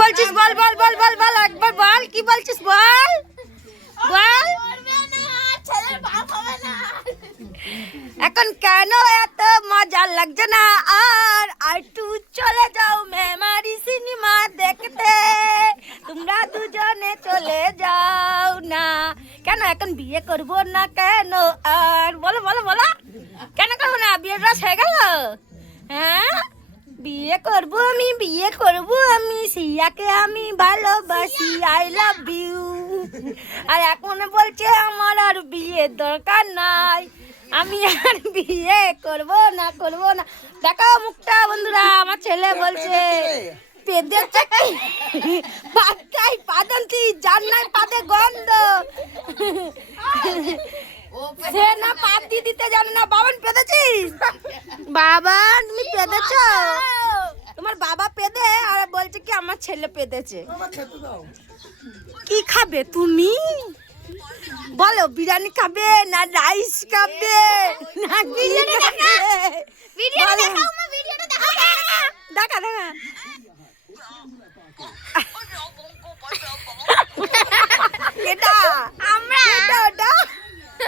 বলছিস বল বল বল বল বল একবার বল কি বলছিস বল বল এখন কেন এত মজা লাগছে না আর একটু চলে যাও মেমারি সিনেমা দেখতে তোমরা দুজনে চলে যাও না কেন এখন বিয়ে করবো না কেন আর বলো বলো বলো কেন করবো না বিয়ের রাস হয়ে গেল হ্যাঁ বিয়ে করবো আমি সিয়াকে আমি ভালোবাসি আই লাভ ইউ আর এখন বলছে আমার আর বিয়ের দরকার নাই আমি আর বিয়ে করবো না দেখো মুখটা বন্ধুরা আমার ছেলে বলছে পেদেছে পাতাই পাদন্তি জান্নাই পাদে গন্ধ সে না পাতি দিতে জানে না বাবান পেদেছিস বাবা তুমি পেদেছ তোমার বাবা পেদে আর বলছে কি আমার ছেলে পেদেছে কি খাবে তুমি বলো বিরিয়ানি খাবে না রাইস খাবে না বিরিয়ানি খাবে